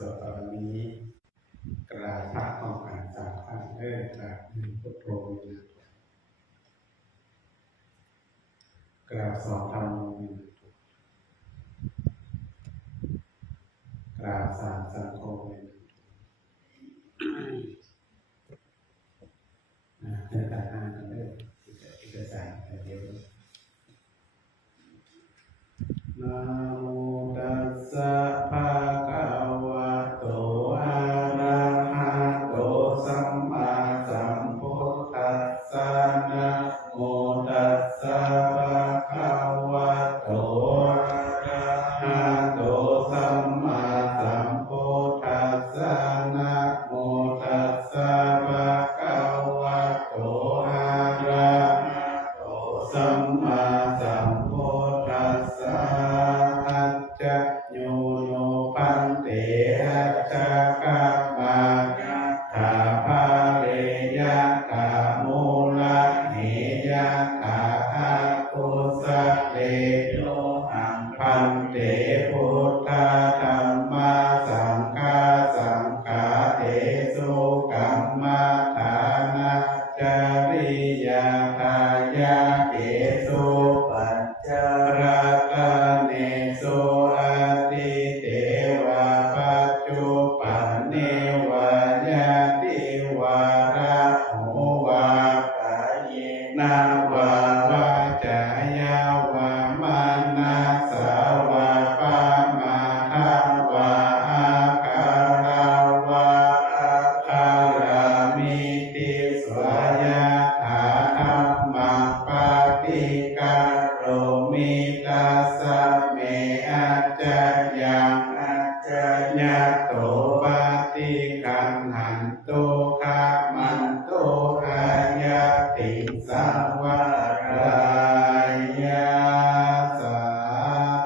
สวดตอนนี้กราบพระต้องการสามครั้งกราบพุทโธกราบสองธรรมกราบสามสังโฆเดินตามห้างกันเลยเอกสารเดียวนะโมตัสสะภะคะวะโตอะระหะโตสัมมาสัมพุทธัสสะนะโมตัสสะภะคะวะโตอะระหะโตสัมมาสัมพุทธัสสะนะโมตัสสะภะคะวะโตอะระหะโตสัมมาสัมพุทธัสสะจักโยโนปันเตหัจจกัปปะถาภาเรยะตามูละเหยะตาอากุสะเลโยอังพันเตพุทธธัมมาสังฆาสังฆาเตสุกัมมัฏฐานะจาริยาทายาเกสุปัจจารตะเนสุเทวะปัจจุปันเนวายาติวาระโหวากายเยนะวาวาจายาวามานะสาวาปะมาทาวาอาคาราวาอาคารามิติสวายาธาธัมมัปปฏิการโรมิตัสสะเมอัจจยังอัจจญะโตปฏิคันหันโตขะมันโตอายะติสังวรายะสา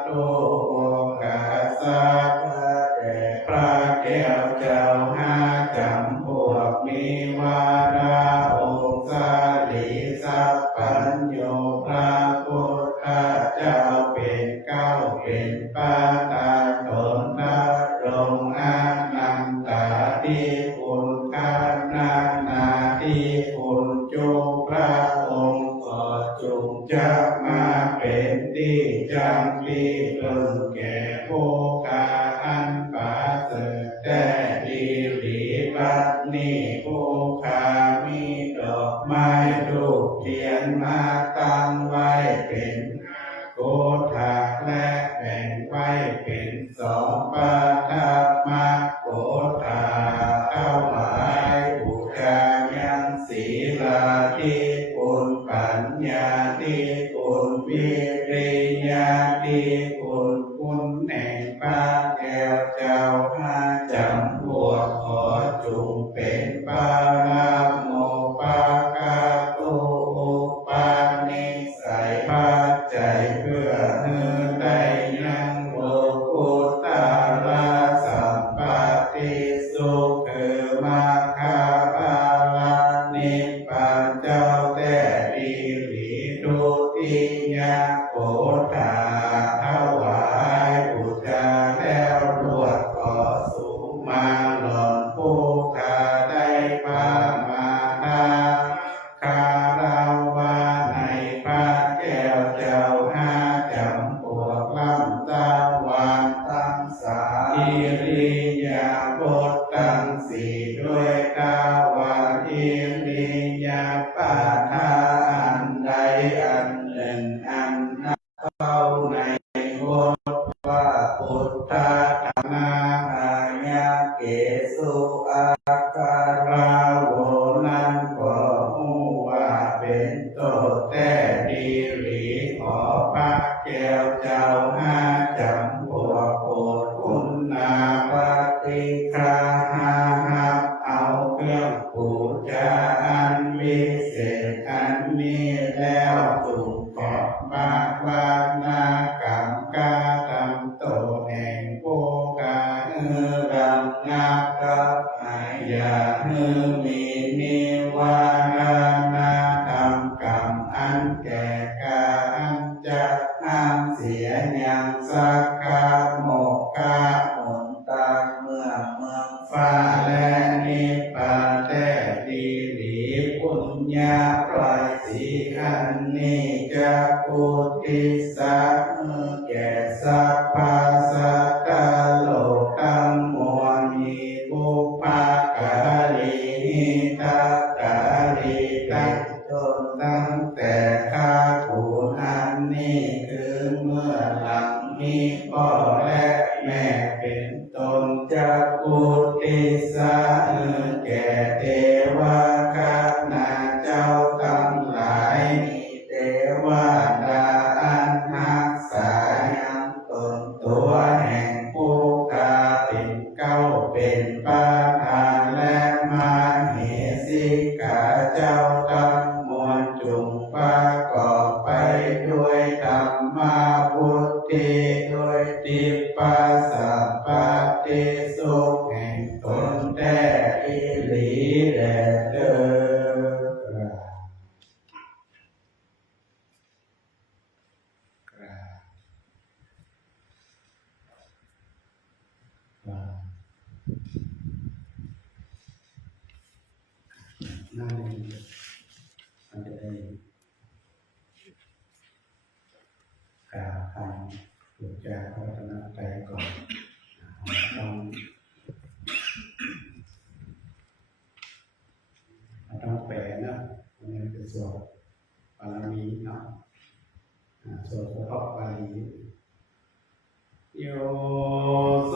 ธุโอกาสะพระเดชพระแก้วเจ้าห้าจำพวกมีวาระองค์สาลีสัพพัญโยพระพุทธเจ้าเป็นเก้าเป็นปาตาตนนะรงอานันตาที่คุณกานานาที่คุณจุพระองค์ก็จุงจะมาเป็นที่จำที่พึงแก่ผู้กาอันปาเสดแต่ดีหลีบัดนี้ผู้กามีดอกไม้ทูปเทียนมาตั้งไว้เป็นโกฏาและแบ่งไว้เป็นสองปาฐมาโกฏาถวายบูชายังศีลาธิคุณปัญญาธิคุณวิริยะธิคุณแห่งพระแก้วเจ้าห้าจำพวกขอจุงเป็นปาราโมปากาตุอุปาณิสัยปัจจัยเพื่อได้ยังโลกุตตรสัมปติสุขคือมาคาภาลานิพพานเจ้าแต่ดีหลีดุติยาโกฏาถวายบูชาแล้วรวดขอสุมาหล่อนผู้กาได้ปามาทาคาราวาในพระแก้วเจ้าห้าจำพวกลำตาวันตั้งสาอิริยาบถตั้งสี่ด้วยกาวาอิริยาปาทาอันใดอันหนึ่งอันนั้นเข้าในบทว่าพุทธนาอายะเกสุอาการาโวนั้นก็หูว่าเป็นโตแต่ดีหลีขอพระแก้วเจ้าห้าจำพวกโปรดคุณนาปฏิคาหาหับเอาเครื่องบูชาอันวิเศษอันนี้แล้วถูกขอบบาวานากรรมกาตำโตแห่งโภการังงับกับหายอย่ามีนิวารานาทำกรรมอันแก่กาอันจะห้ามเสียยังสักกาโมกาหนตาเมื่อ นจะอุทิศแก่เทวคณาเจ้าทั้งหลายเทวดาอันรักษายังตนตัวแห่งผู้กาเป็นเก้าเป็นประธานและมาเหสิกาเจ้าทั้งมวลจงประกอบไปด้วยธรรมวุฒิด้วยทิพพสัพพติสุขแห่งตนแต่อิลีแลเด้อนั่นเองมันจะได้กล่าวคำปลุกใจพระรัตนตรัยก่อนต้องแปลนะวันนี้เป็นสวดบาลีเนาะสวดเฉพาะบาลีโยโส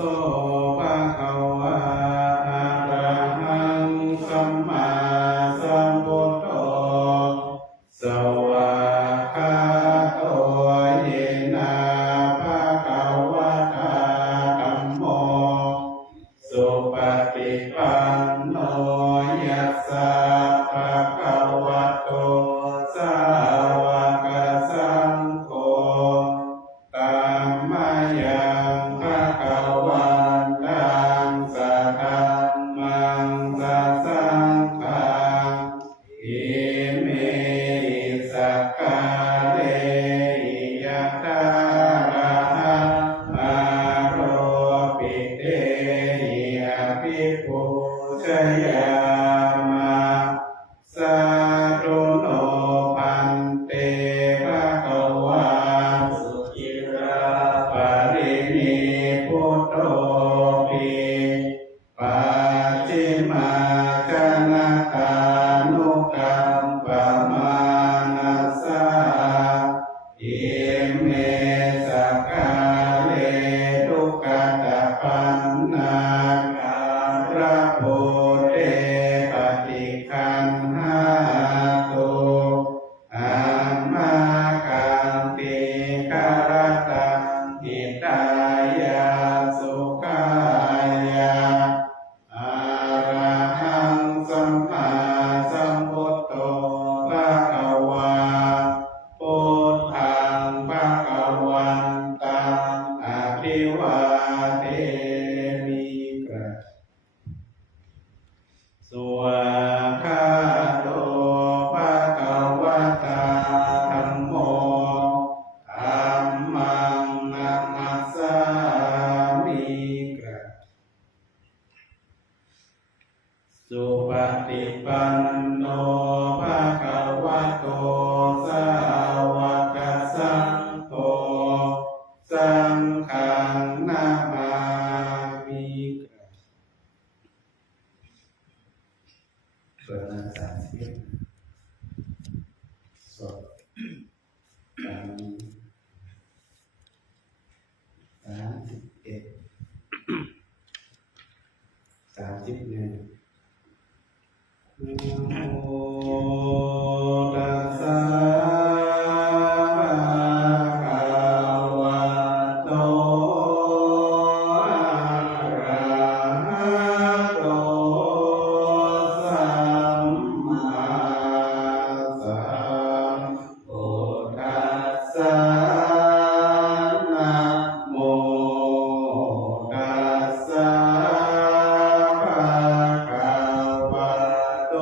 ภะคะวะอะระหังสัมมาสัมพุทโธสวากขาโตเยนะภะคะวะตาธัมโมสุปฏิปันโนยัสสะภะคะวะโตสาวกสังโฆธัมมายังภะคะวันตังสัทธัมมังสัสสังฆังอิเมหิสักกะเลหิยะตาระหะมาโรปิเตหิอภิปุชยามะสาธุโนพันเตภะคะวะสุจิราปรินิพพุตโตปิปัจฉิมาคณตานุกัมปมานัสสะอิเมสักกะเลทุกขตปันนาการะโพเตปฏิคันหาตุอัมมาคันติคารตังหิตายาสุขายาอะระหังสัมมาสัมพุทโธภะคะวาพุทธังภะคะวันตังอะภิวาเทมิสุวากขาโตภะคะวะตาธัมโมธัมมังนัมมัสสามิสุปฏิปันโนภะคะวะโตสาวกสังโฆสังฆังนามามิเปิดหน้า31สด31 31นะโมตัสสะภะคะวะโตอะระหะโตสัมมาสัมพุทธัสสะนะโมตัสสะภะคะวะโต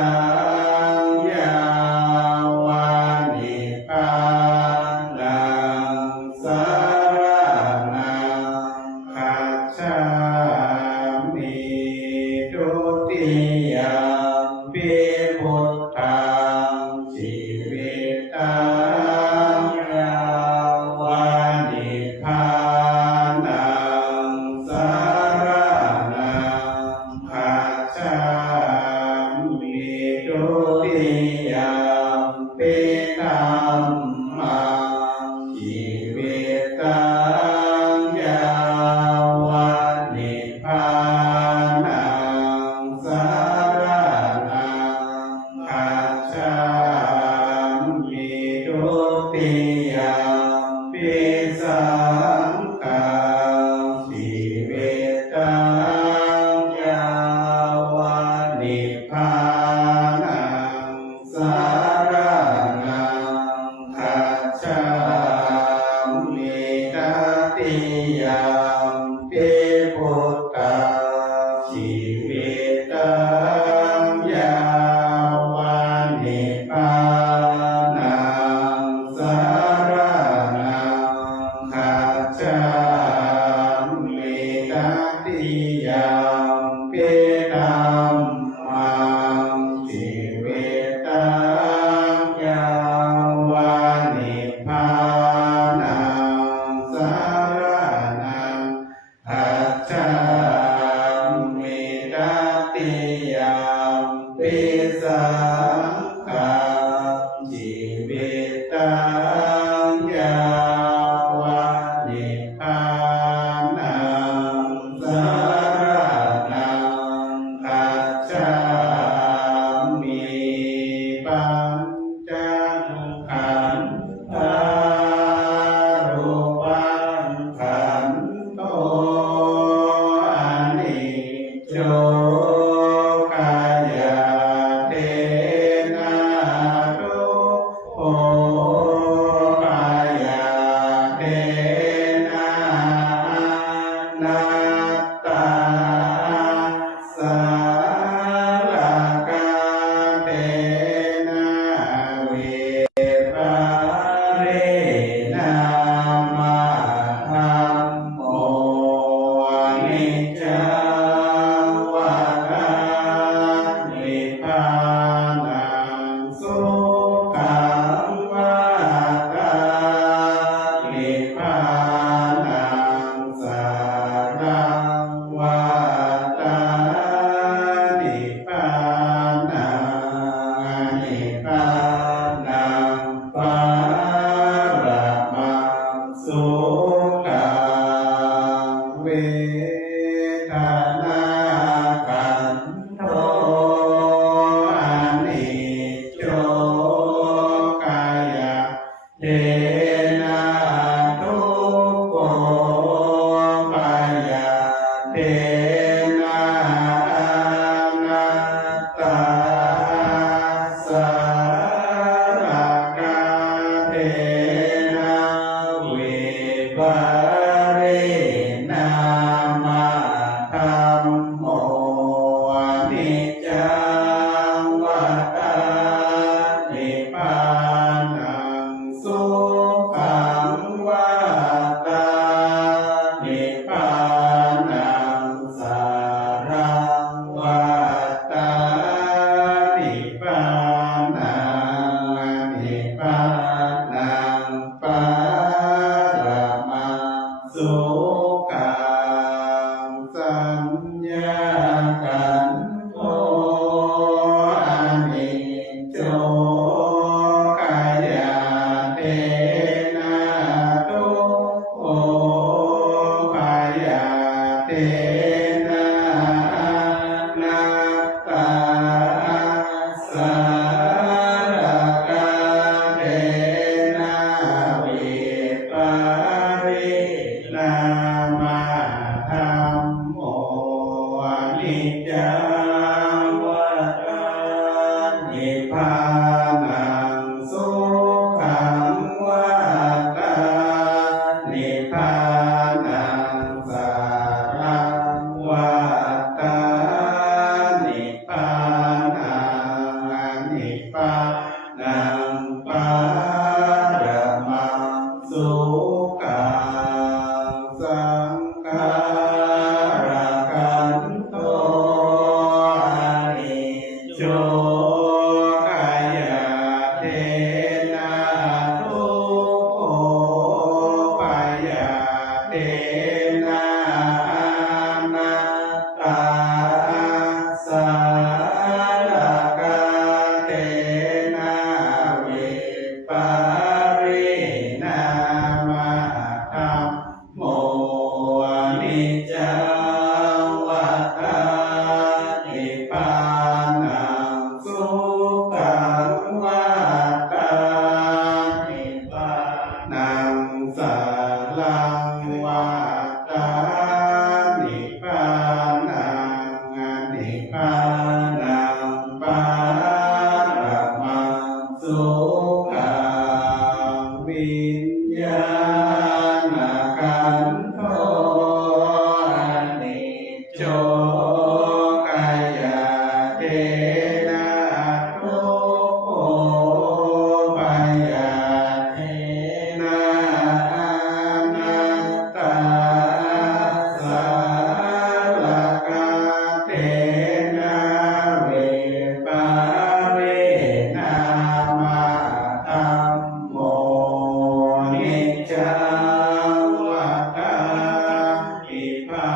ตังยาวานิพพานังสรณังคัจฉามิทุติยมปิพุทธังชีวิตังยาวานิพพานังสรณังคัจฉามิทุติยมปิธัมมังชีวิตังยาวานิพพานังสรณังคัจฉามิทุติยมปิสังฆังชีวิตังยาวานิพพานังสรณังคัจฉามิตติยมปิพุทธังชีวิตังยาวานิพพานังสรณังคัจฉามิตติยมปิธัมมังชีวิตังยาวานิพพานังสรณังคัจฉามิตติยมปิสังฆังชีวิตังยาวานิพพานังสรณังคัจฉามิปัญจขันธารูปังขันโตอนิจโจกายเทนะทุกโขกายเทนะอนัตตาสารกาเทนะเวระเรนะมาธัมโมอนิจจังวัฏฏานิพพานังสุขังวัฏฏานิพพานังสารังวัฏฏานิพพานังนิพพานังปรมังสุขังเวทนาขันโธอนิจโจกายเทนะทุกโขกายเทนะอนัตตาสารกาเทนะเวระเรนะมาธัมโมอนิจจังวัฏฏานิพพานังสุขังวัฏฏานิพพานังสารังวัฏฏานิพพานังนิพพานังปรมังสุขังสัญญาขันโธอนิจโจกายเทนะทุกโขกายเทนะอนัตตาสารกาเทนะเวระเรนะมาธัมโมอนิจจังวัฏฏานิพพานังสุขังวัฏฏานิพพานังสารังวัฏฏานิพพานัง านังปารมังสุขังสังฆารกันโตอานิจโจกายเทนะทุกโขปายเทนะอนัตตาสารกาเทนะวิปาริณามะธัมโมนิจจังวัฏฏานิพพานังสุขังวัฏฏานิพพานังสารังวัฏฏานิพพานังนิพพานังปารมังสุขังวิญญาณขันโธอานิจโจกายเทนะทุกโขปายเทนะอนัตตาสารกาเทนะวิปาริณามะธัมโมนิจจังวัฏฏานิพพา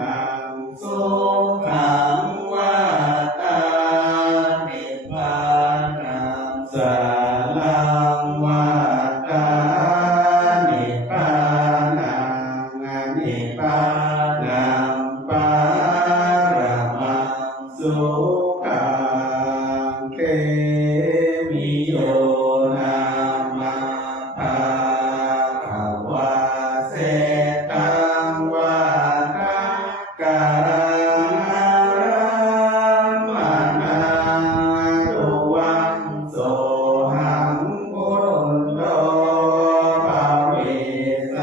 นังสุขังวัฏฏานิพพานังสารังวัฏฏานิพพานังนิพพานังปารมังสุขังเตมิโยนามะภาควาเสตังวาทะกังอารัมมนังตุวังโสหังพุทโธภเวส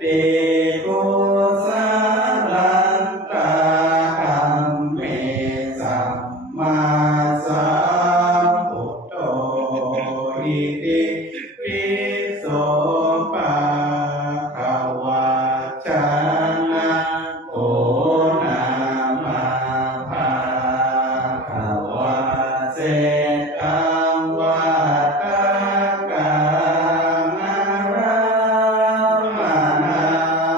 ติกุสลันตาธัมเมสัมมาสัมพุทโธอิติปิโสภะคะวะจานะโอนามะภาคะวะเสตังวัฏฏกังอารัมมนั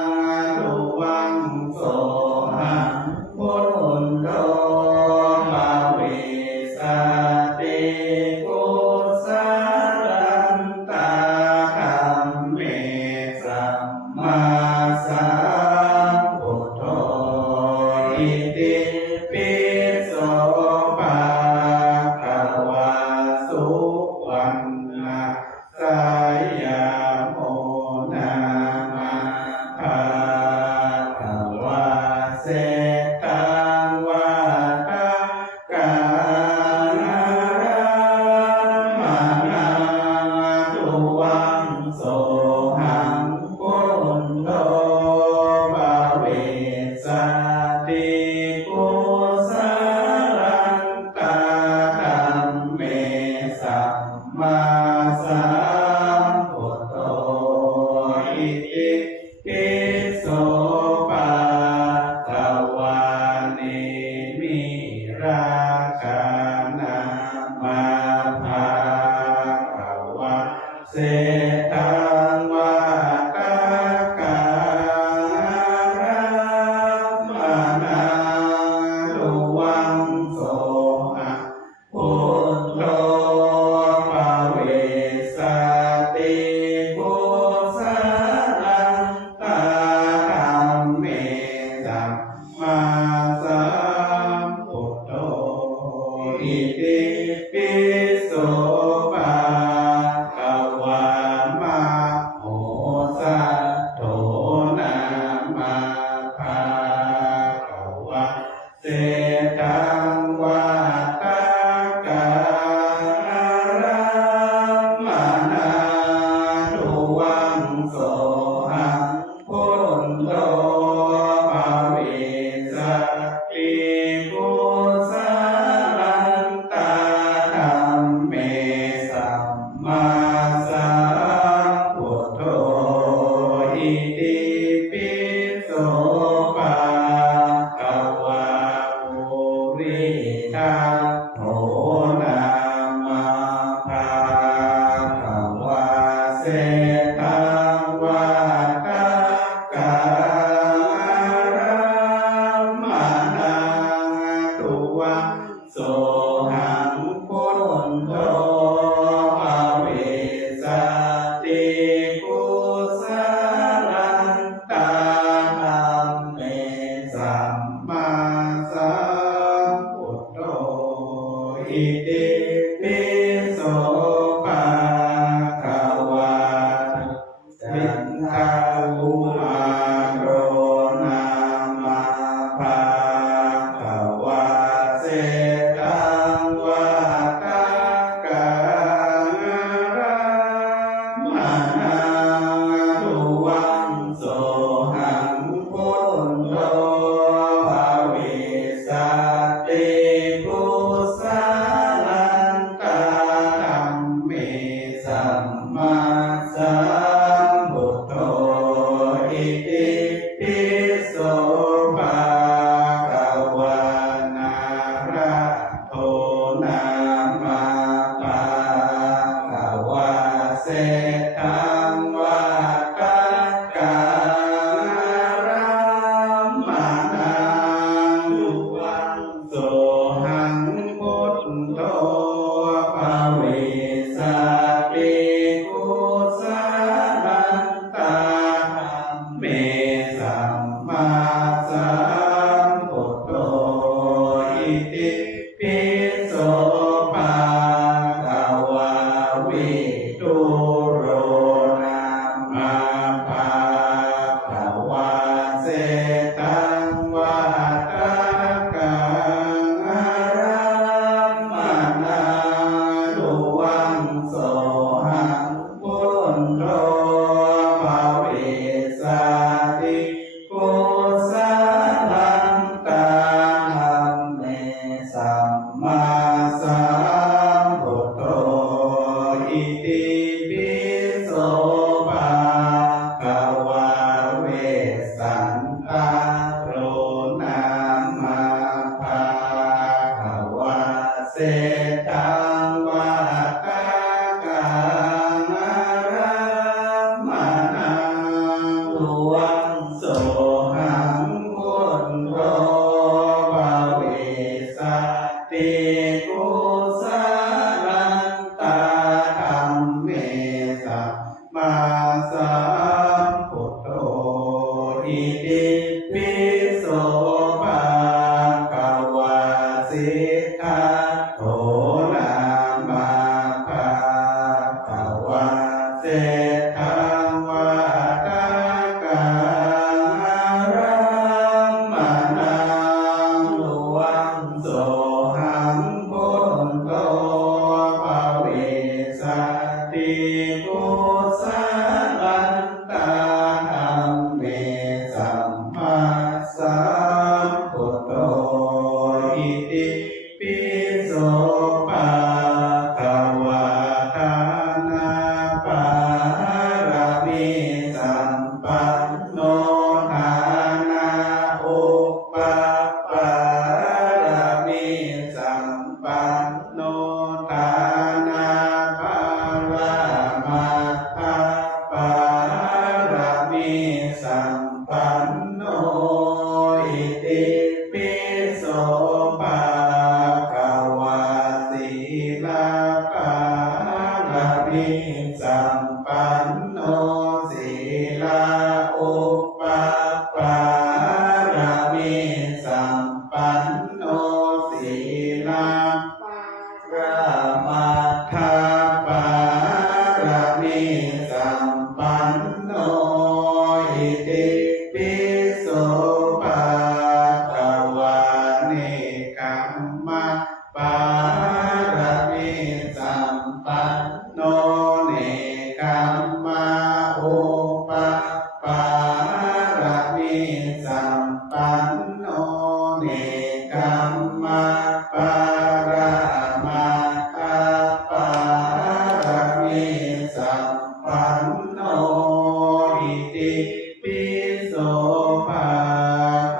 งตุวังโสหังพุทโธภเวสติกุสลันตาธัมเมสัมมาสัมพุทโธอิติปิโสภะคะวะสุวรรณสายาโมนามะภาคะวะเสตังวัฏฏกังอารัมมนังตุวังโสหังพุทโธภเวสติกุสลันตาธัมเมสัมมาสัมพุทโธอิติปิโสภะคะวะเนมิราคานามาภาคะวะเสตังวัฏฏกังอารัมมนังตุวังโสหังพุทโธภเวสติกุสลันตาธัมเมสัมมาสัมพุทโธอิติปิโสภะคะวะมะโหสถโธนามะภาคะวะเสตังวัฏฏกังอารัมมนังตุวังโสหังพุทโธภเวสติกุสลันตาธัมเม ติปิโสภะคะวะสันทาคุมาโรนามาภาคะวะเสตังวะตาการะมานานุวังโสหังพุทโธภเวสัตติปุสสาลันตาธัมเมสัมมาสัมพุทโธอิติปิโสภะคะวะนะระโทนามาภาคะวะเสตังวะตาการะมานานุวังโสหังพุทโธภเวสัตติปุสสาลันตาธัมเมสัมมาสัมพุทโธอิติปิโสภะคะวะวิตุโรนามาภาคะวะเสตังวะตาการะมานานุวังโสหังพุทโธภเวสัตติปุสสาลันตาธัมเมสัมมาสัมพุทโธอิติปิโสภะคะวะเวสันตาโรนามาภาคะวะเสตังวะตาการะมานานุวังโสหังพุทโธภเวสัตติปุสสาลันตาธัมเมสัมมาสัมพุทโธอิติปิโสภะคะวะสิทธัตโถนามาภาคะวะเสตังวะตาการะมานานุวังโสหังพุทโธภเวสัตติปุสสาลันตาธัมเมสัมมาสัมพุทโธอิติปิโสภะคะวะทานาปารามิสัมปันโนทานาอุปปารามิสัมปันโนทานาภารามาภาปารามิสัมปันโนอิติปิโสภะคะวะสีลาภารามิสัมปันโนสีลาอุปปารามิสัมปันโนสีลารามาทาปารามิสัมปันโนอิติปิโสภะคะวะเนกัมมะปารามิสัมปันโนเนกัมมะอุปปารามิสัมปันโนเนกัมมะปารามาทาปารามิสัมปันโนอิติปิโสภะ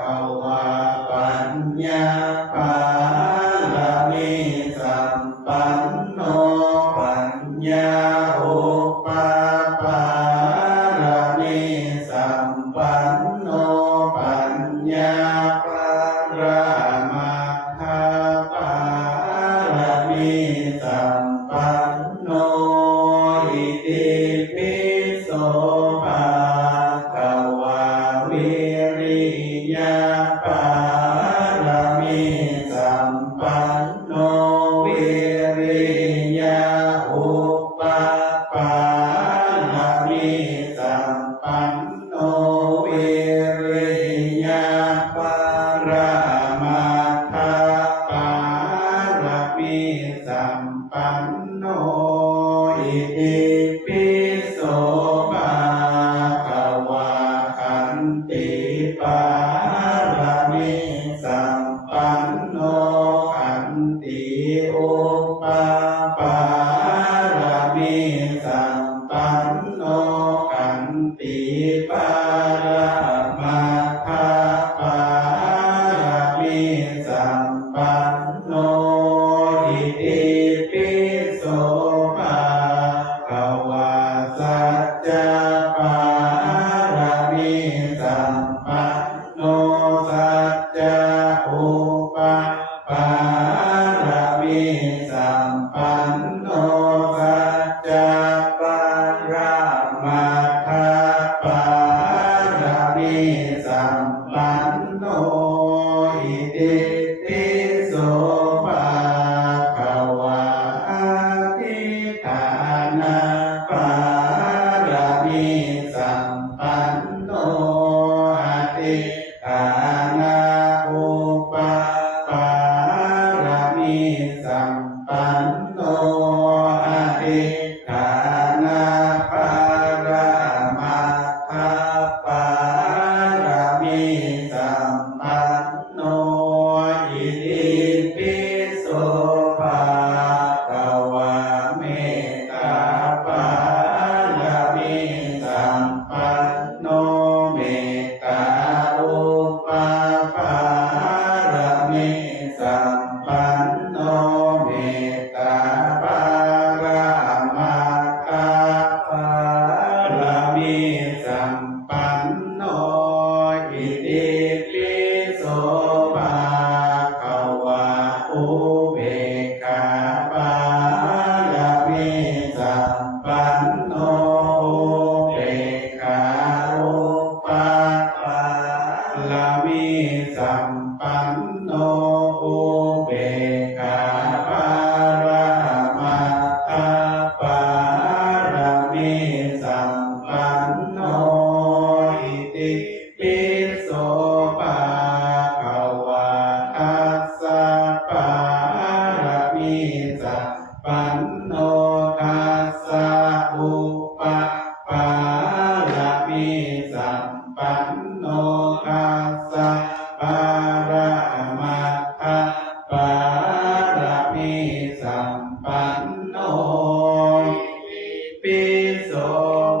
คะวะปัญญาปารามิสัมปันโนปัญญาอุปปารามิสัมปันโนปัญญาปารามาทาปารามิสัมปันโนอิติปิโสภะคะวะวิริยะปารามิสัมปันโนวิ ปันโนอิติปิโสภะคะวะขันติปารมิสัมปันโนขันติอุปปารมิสัมปันโนขันติปารมัตถปารมิสัมปันโนอิติปิโสภะคะวะสัจจะปารมิสัมปันโนสัจจะอุปปารมิสัมปันโนสัจจะปรมัตถปารมิสัมปันโนอิติปิโสภะคะวะอธิฐานะปารมิสัมปันโนอธิฐานะอุปปารมิสัมปันโนอธิฐานะปรมัตถปารมิสัมปันโนอิติปิโสภะคะวะเมตตาปารมิสัมปันโนเมตตาอุปปารมิสัมปันโนเมตตาปรมัตถปารมิสัมปันโนอิติปิโสภะคะวะอุเบกขาปารมิสัมปันโนอุเบกขาอุปปารมิสัมปันโนอุเบกขาปารมัตถปารมิสัมปันโนอิติปิโสภะคะวะทัสสะปารมิสัมปันโนทัสสะอุปปารมิสัมปันโนทัสสะปารมัตถปารมิสัมปันโนอิติปิโส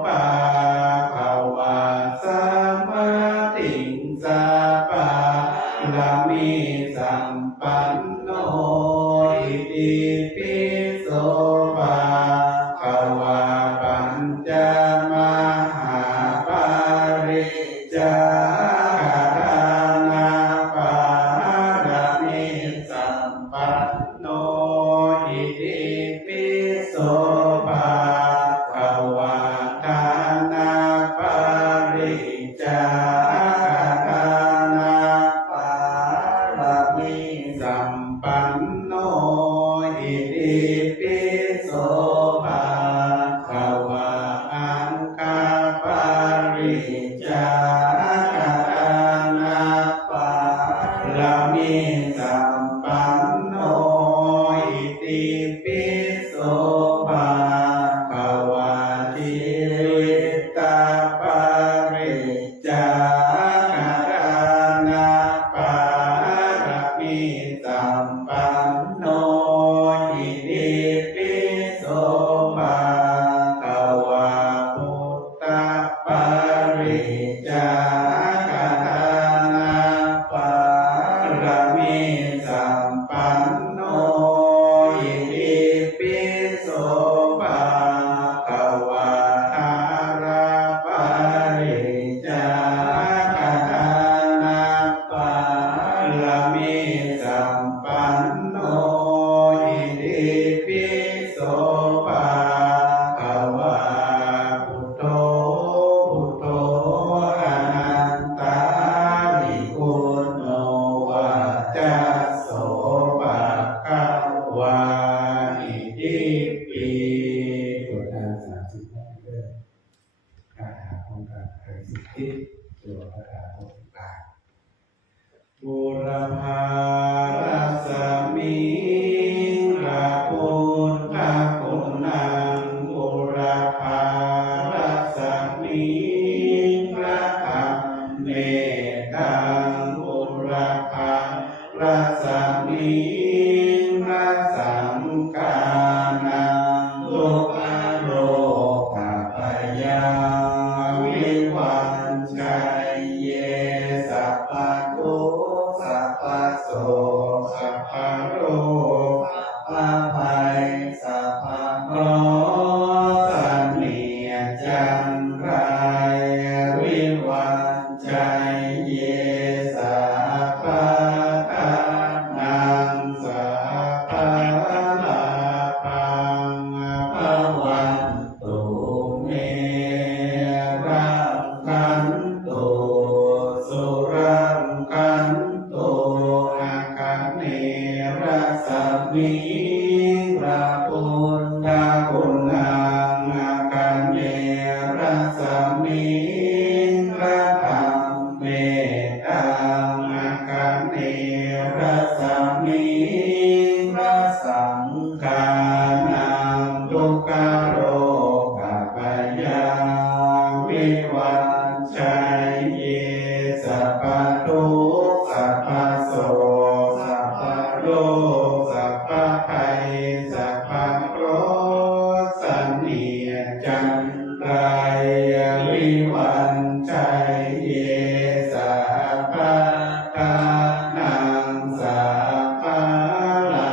ภะคะวะสัมมาทิฏฐิปารมิสัมปันโนอิติปิโสภะคะวะปัญจมหาปาริจจารณปารมิสัมปันโนอิติปิโสภะคะวะทานาปาริจจารณปารมิสัมปันโนอิติปิโสภะคะวะอังคาปาริจจารณปารมิสัมปันโนอิติปิโสภะคะวะจิวิตาปาริจจารณปารมิสัมปันโนอิติปิโสภะคะวะพุทธปาริจจารณปารมิสัมปันโนอิติปิโสภะคะวะทาราปาริจจารณปารมิสัมปันโนอิติปิโสภะคะวะพุทโธพุทโธอนันตาริคุณโนวัจจัสโสภะคะวะอิติปิพุทธา35เรื่องคาถาของการเผยสิทธิตัวคาถาของบาทบุรพารัสมิงระพุท สัพพะโรสันเนียจันไรวิวัชชัยเยสัพพะทานังสัพพะลาภังภวันตุเมรังคันตุสุรังคันตุอาคันเนรัสสมิพระพุทธคุณังอาคันเนรัสสมิพระธรรมเมตตังอาคันเนรัสสมิพระสังฆานังทุกขโรกัปปยังวิวัชชัยเยสัพพะทุกข์สัพพะโสกสัพพะโรคสัพพะภัยสัพพะโรคสันเนียจันไรวิวัชชัยเยสัพพะทานังสัพพะลา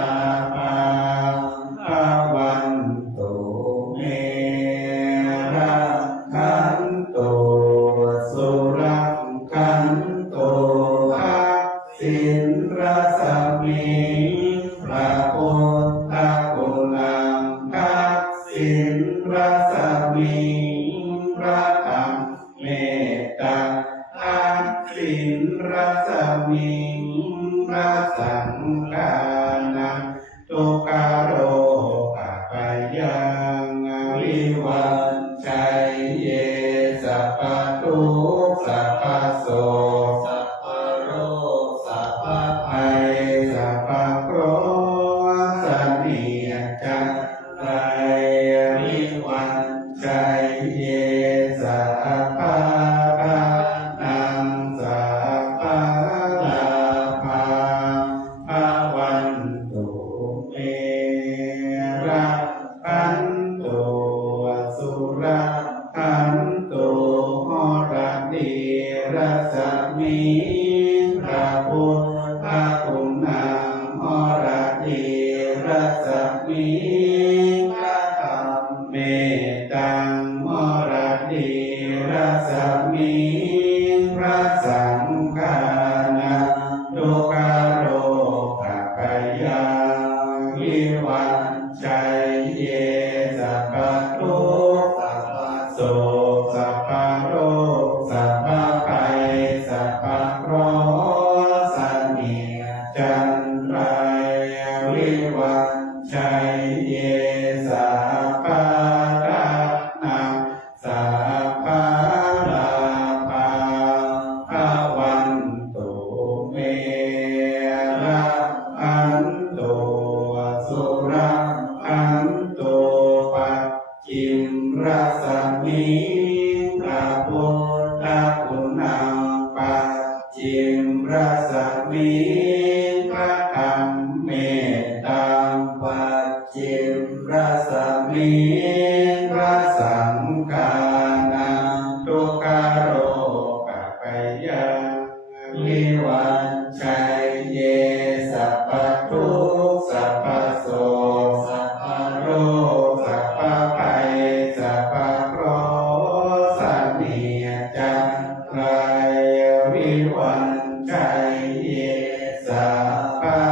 ภังภวันตุเมรังคันตุสุรังคันตุทักษิณรัสมิพระพุทธคุณังทักษิณรัสมิพระธรรมเมตตาทักษิณรัสมิพระสังฆานังทุกขโรกัปปยังวิวัชชัยเยสัพพะทุกข์สัพพะโสกสัพพะโรคสัพพะภัยสัพพะโรคสันเนียจันไรวิวัชชัยเยสัพพะทานังสัพพะลาภังภวันตุเมรังคันตุสุรังคันตุโหราติรัสมิพระพุทธคุณังโหราติรัสมิพระธรรมเมตตังโหราติรัสมิพระสังฆานังทุกขโรกัปปยังวิวัชชัยเยสัพพะทุกข์สัพพะโสกสัพพะโรคสัพพะภัยสัพพะโรคสันเนียจันไรวิวัชชัยเยสัพพะทานังสัพพะลาภังภวันตุเมรังคันตุสุรังคันตุปัจฉิมรัสมิพระพุทธคุณังปัจฉิมรัสมิพระธรรมเมตตังปัจฉิมรัสมิพระสังฆานังทุกขโรกัปปยังวิวัชชัยเยสัพพะทุกข์สัพพะโสกสัพพะโรคสัพพะภัยสัพพะโรคสันเนียจันไรวิวัชชัยเยสัพพะ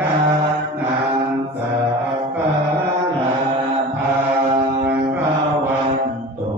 ทานังสัพพะลาภังภวันตุ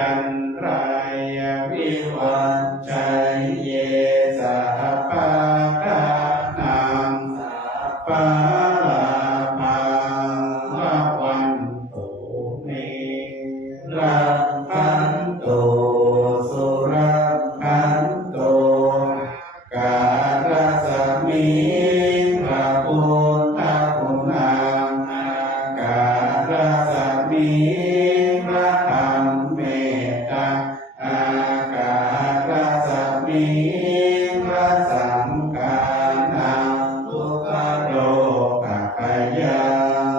จันไรวิวัชชัยเยสัพพะทานังสัพพะลาภังละวันตุเมรังคันตุสุรังคันตุกาลสมิงพระพุทธคุณังกาลสมิงพระธรรมเมตตาอากาลสมิงพระสังฆานังทุกขโลกขัยยั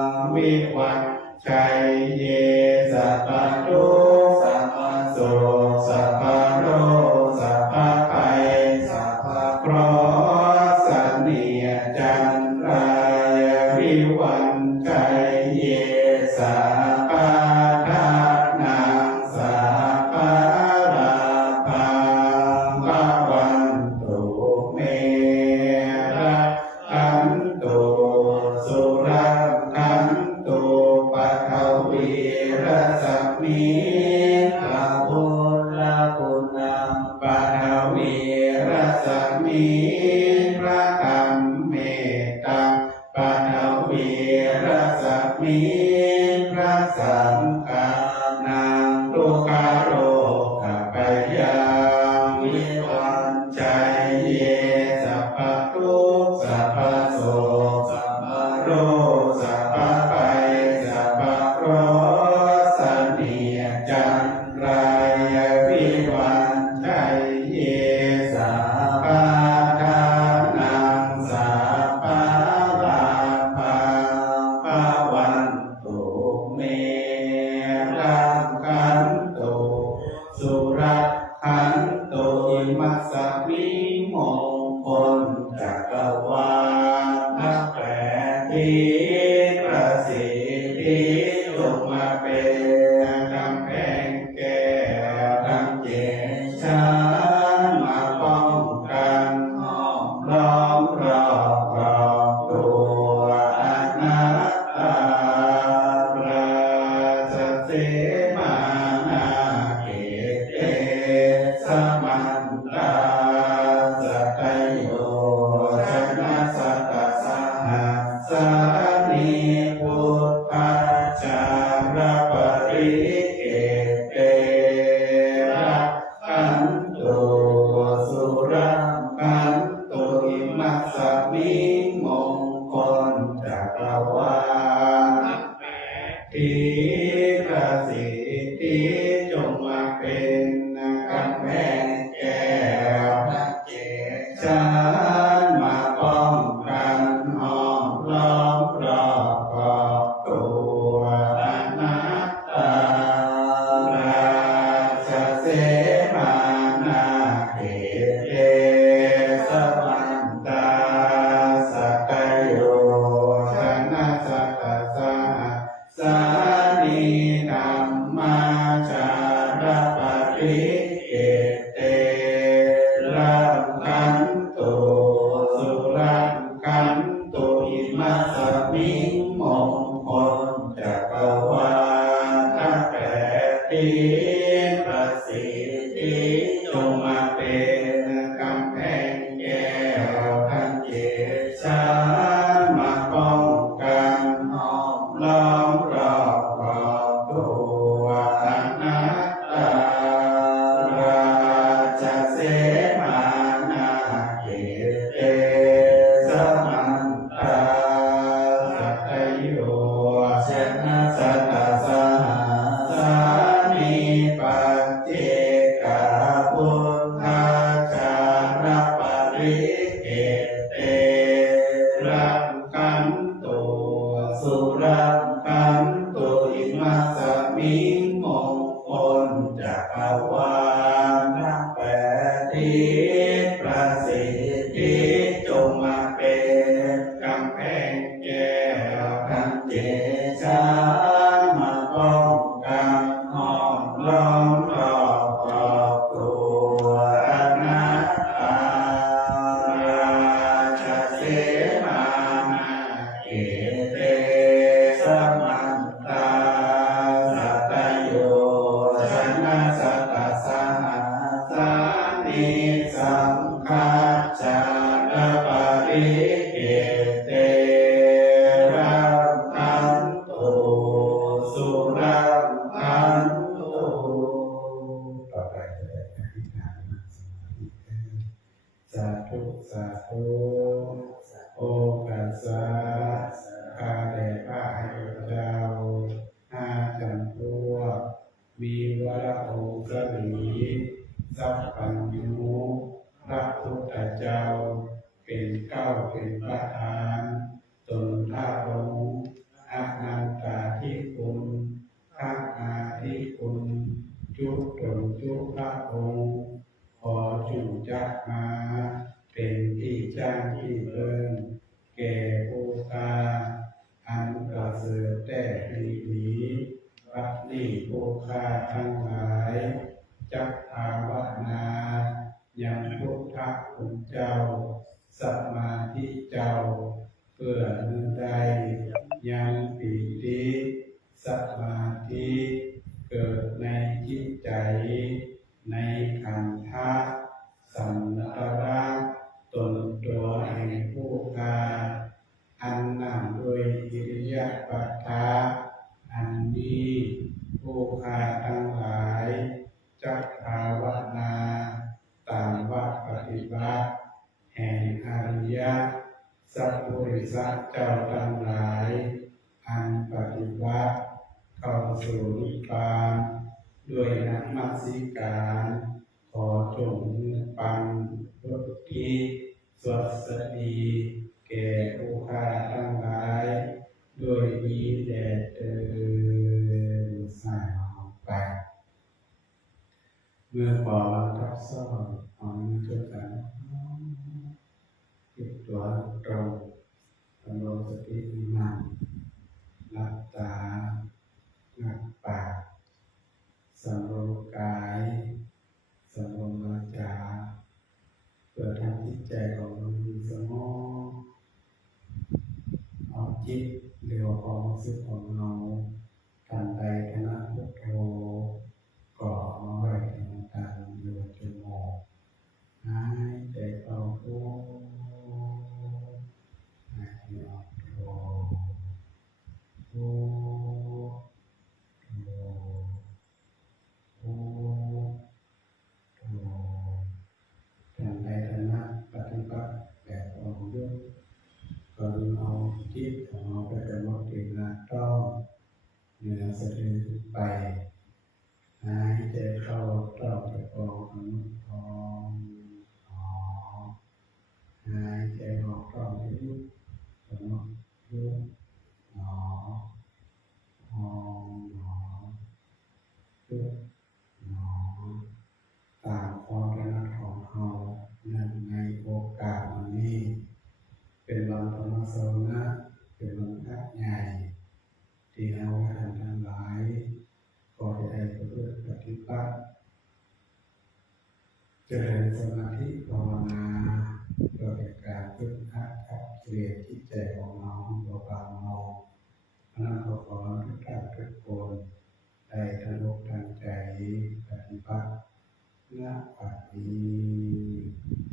งวิวัชชัยเยสัพพะทุกข์สัพพะโศกสัพพะโรคสัพพะภัยสัพพะเคราะห์เสนียดจันไรวิวัชชัยเยสัพพะทานังสัพพะลาภังละวันตุเมระคันตุสุรังคันตุปัทวีรสมิงพระพุทธคุณังปัทวีรสมิงพระธรรมเมตตาปัทวีรสมิงพระสังฆานังทุกขโลกภัยยังวิวัชชัยเยสัพพะทุกข์สัพพะโศกสัพพะโรคสัพพะภัยสัพพะเคราะห์เสนียดจันไรวิวัชชัยเยสัพพะทานังสัพพะลาภังภวันตุเมรังคันตุสุรังคันตุอิมัสสมิมงคลจักรวาลทั้งแปดทิศประสิทธิจงมาเป็นกำแพงแก้วทั้งเจ็ดชั้นมาป้องกันห้อมล้อมรอบรอบตัวอนัตตาราชเสมานาเกเตสมันตาสัตโยชนะสัตตสหัสสานิพุทธาจารปริเกเตระคันตุสุรังคันตุอิมัสสมิมงคลจักรวาลทิประสิทธิจงมาเป็นกำแพงแก้วทั้งเจ็ดชั้นมาป้องกันห้อมล้อมรอบขอบตัวอนัตตาราชเสมานาเขเตสมันตาสัตโยชนะสัตตสหัสสานิธัมมาจารปริเกเตรังคันตุสุรังคันตุอิมัสสมิมงคลจักรวาลทั้งแปดทิศประสิทธิจงมาเป็นกำแพงแก้วทั้งเจ็ดชั้นมาป้องกันห้อมล้อมรอบขอบตัวอนัตตาราชเสมานาเขเตสมันตาสัตโยชนะสัตตสหัสสานิปัจเจกพุทธาจารปริเกเตรังคันตุสุรังคันตุอิมัสสมิมงคลจักรวาลทั้งแปดทิศประสิทธิจงมาเป็นกำแพงแก้วทั้งเจ็ดชั้นมาป้องกันห้อมล้อมรอบขอบตัวอนัตตาราชเสมานาเขเตสมันตาสัตโยชนะ สังฆาจารปริเกเตรังคันตุสุรังคันตุต่อไปจะได้อธิษฐานนั่งสมาธิสาธุสาธุโอกัสสะข้าแต่พระอริยเจ้าห้าจำพวกมีวรองค์กรีสัพพัญญูพระพุทธเจ้าเป็นเก้าเป็นประธานตนท่ารงอนันตาธิคุณข้าอาธิคุณจุตนจุพระองค์ขอจุจักมาเป็นที่จ้างที่เพิ่งแก่ผู้กาอันประเสริฐแต่ดีนี้บัดนี้ผู้ข้าทั้งหลายจักภาวนายังพุทธคุณเจ้าสมาธิเจ้าเพื่อนึงใดยังปีติสมาธิเกิดในจิตใจในขันธะสันตระตนตัวแห่งผู้กาอันนำโดยอิริยาปัฏฐะอันนี้ผู้ข้าทั้งหลายจักภาวนาตามวัดปฏิบัติแห่งอริยสัพพุริสเจ้าทั้งหลายอันปฏิบัติเข้าสู่นิพพานด้วยนมัสการขอจงปันพุทธิสวัสดีแก่ผู้ข้าทั้งหลายด้วยดีแด่เถิดสาธุเมื่อพอทับซ้อนของจุดกันจิตตัวตรงดำรงสติมั่นหลับตางับปากสำรวมกายสำรวมวาจาเพื่อทำจิตใจของเรามีสงบเอาจิตเรียวความรู้สึกของเราทันใดขณะพุทโธก็เอาไว้ในตาโยจมูกหายใจเข้าพุทหายใจออกโธพุทโธพุทโธทันใดขณะปฏิบัติแบบองค์ยุบก็เอาจิตของเราไปกำหนดเวลาต้องเหนือสะดือไปหายใจเข้าต้องไปกองอนุทองหอหายใจออกต้องไปยุบกำหนดยุบหอหองหอยุบหอตามความถนัดของเราในโอกาสนี้เป็นวันธรรมสวนะเป็นวันพระใหญ่ที่เราท่านทั้งหลายก็ได้ประพฤติปฏิบัติเจริญสมาธิภาวนาเพื่อเป็นการฝึกหัดขับเคี่ยวจิตใจของเราตัวเบาเราเพราะนั้นขอทุกท่านทุกคนได้ทะลุทางใจปฏิบัติณปัจจุบัน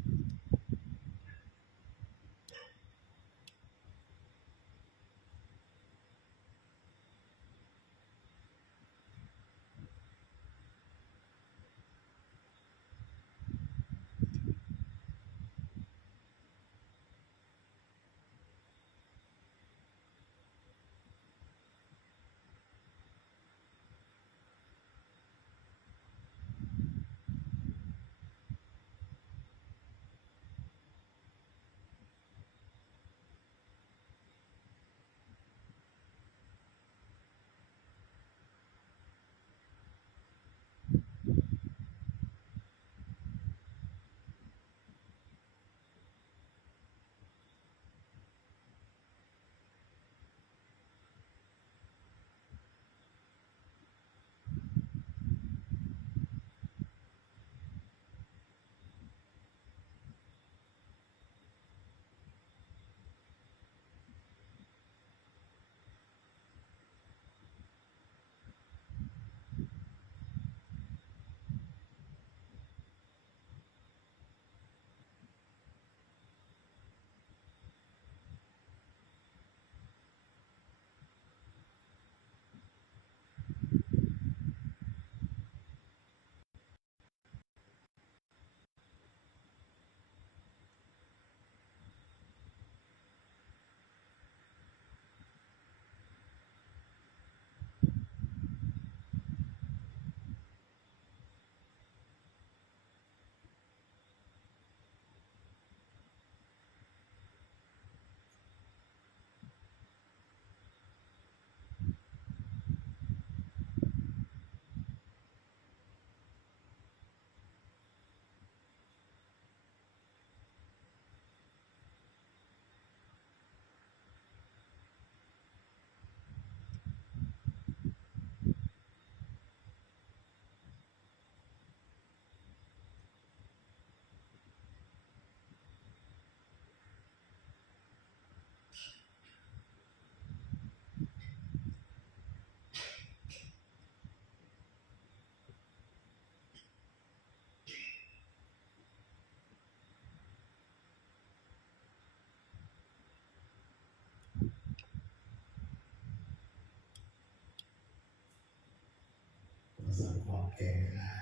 สมควรแก่เวลา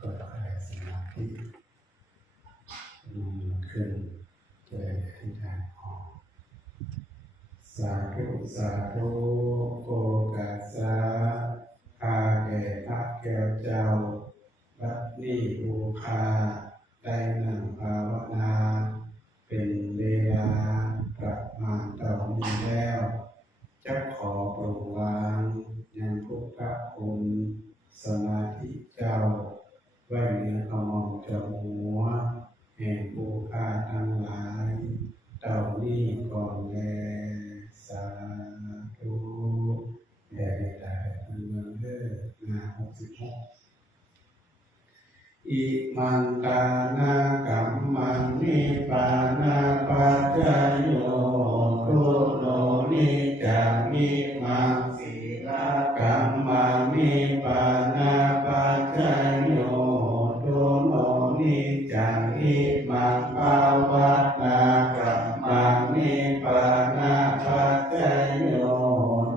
ก็ได้สมาธิขึ้นจะได้ที่ทางออกสาธุสาธุโอกาสาอาแก่พระแก้วเจ้าบัดนี้บูชาได้นั่งภาวนาเป็นเวลาประมาณต่อนี้แล้วจะขอปรุงวางยังพุทธคุณสมาธิเจ้าไว้เหนือกระหม่อมเจ้าหัวแห่งผู้ฆ่าทั้งหลายเต่านี้ก่อนแลสาธุแด่ตาเมืองเด้อมา66อิมังกานากัมมันนิปานาปัจจโยทุโนนิจังมิมังสีลากัมมันนิปานาปัจจโยทุโนนิจังมิมังภาวัตนากัมมันนิปานาปัจจโย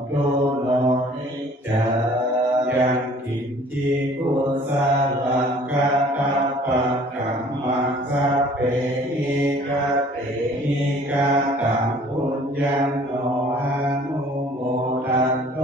ทุโนนิจังยังกินจิกุสาลังกัตตปังกัมมังสัพเพหิกเตหิกตังปุญญังโนอนุโมทันโต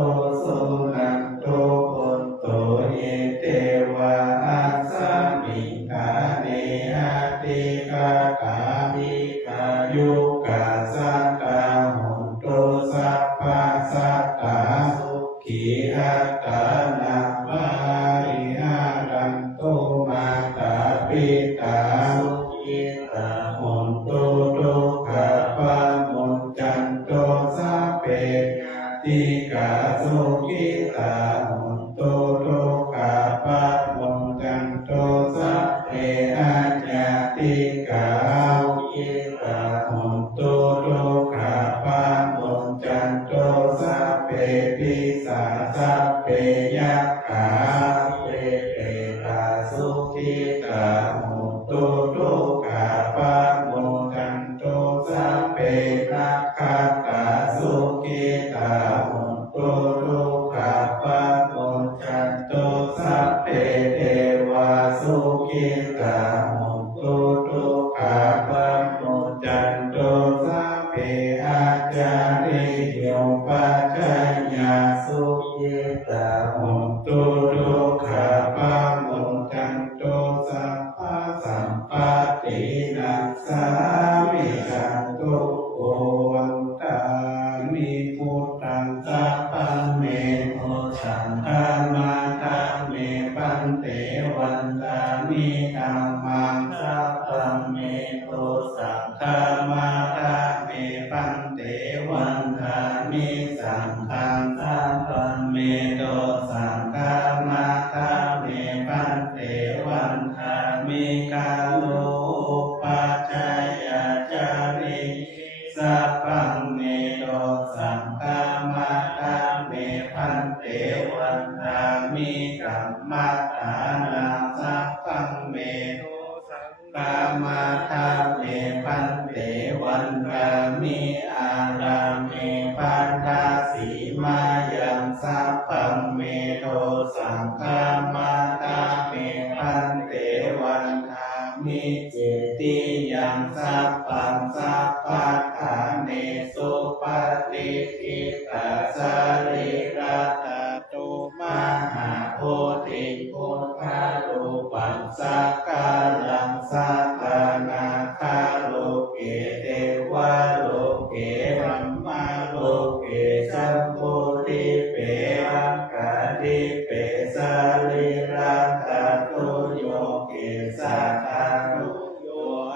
สุนันโตปุตโตเอเตวะอัสสมิงคาเนหติกาตามิกายุกาสัตตาหุนโตสัพพะสัตตาสุขีอัตตานัปปาริหารันโตมาตาปิตาสุขิตาหุนโตทุกขปามุจจันโตสัพเพติกาสุขิตาหุนโตทุกขปามุจจันโตสัพเพอัญญาติกาสุขิตาหุนโตทุกขปามุจจันโตสัพเพปิสาสัพเพยัคขาเปเตตาสุขิตาหุนโตทุกขปามุจจันโตสัพเพนัคขตาสุขิตาหุนโตทุกขปามุจจันโตสัพเพเทวาสุขิตาหุนโตทุกขปามุจจันโตสัพเพอาจาริโยปัจจญาสุขิตาหุนโตทุกขปามุจจันโตสัพพะสัมปตินัสสามิจันโตโอวันตามิพุทธังสัพพังเมโทสังฆามาธัมเมปันเตวันตามิธัมมังสัพพังเมโทสังฆามาธัมเมปันเตวันตามิสังฆังสัพพังเมโทสังฆามาธัมเมปันเตวันตามิกาโลปัจจยาจาริสัพพังเมโทสังฆามาธัมเมปันเตวันตามิกัมมัตตานังสัพพังเมโทสังฆามาธัมเมปันเตวันตามิอาราเมปันทาสีมายังสัพพังเมโทสังฆามาธัมเมปันเตวันตามิเจติยังสัพพังสัพพัทธาเนสุปฏิทิตาสาริรัตตุมหาโพธิพุทธารูปังสักการังสัตตานาคาโลเกเทวะโลเกรัมมาโลเกสัมโพธิเปอังคาธิเปสาริรัตตุโยเกสัตตานุโย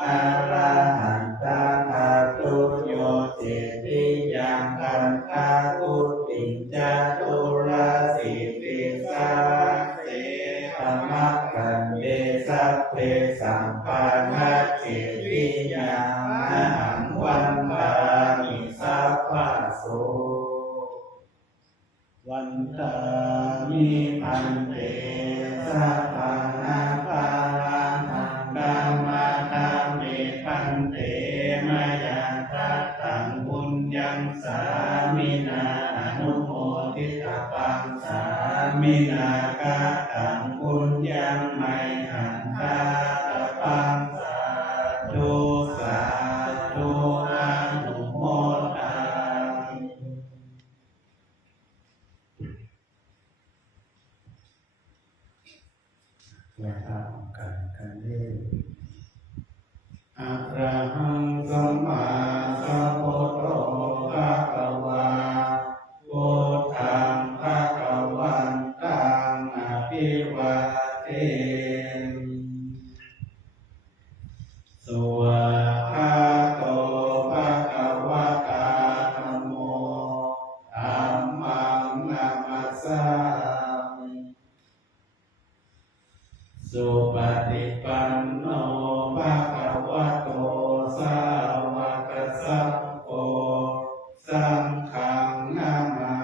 อะระหันตาธาตุโยเจติยังกันตาอุติจตุราสิติสาเสธรรมกันเดสัพเพสัมปันนเจติยังหังวันตามิสัพพะโสวันตามิพันเตสัพพะนาภาลังธังกัมมาธัมเมปันเตมยันตัตตังบุญยังสามินาอนุโมทิตปังสามินากั คะตังปุญญังไมหันทาตปังสาธุสาธุอนุโมทนาไหว้พระกันเด้ออะระหังสัมมาสัมพุทโธภะคะวาพุทธังภะคะวันตังอะภิวาเทสุวาคาโตภะคะวะตาธัมโมธัมมังนัมมัสสามิสุปฏิปันโนภะคะวะโตสาวกสังโฆสังฆังนามา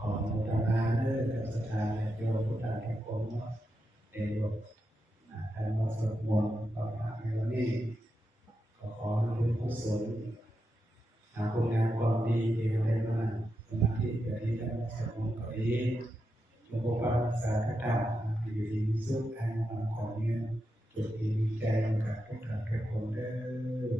ขออนุโมทนาเด้อกับศรัทธาญาติโยมพุทธาทุกคนเนาะในบทท่านมาสวดมนต์ต่อมาในวันนี้ขอให้บุญกุศลหาคุณงามความดีที่เราได้มาสมาธิก็ดีแล้วสวดมนต์ก็ดีจงปกปักรักษาทุกท่านอยู่ดีมีสุขให้มาขอเงี้ยจุดดีมีใจกับทุกท่านทุกคนเด้อ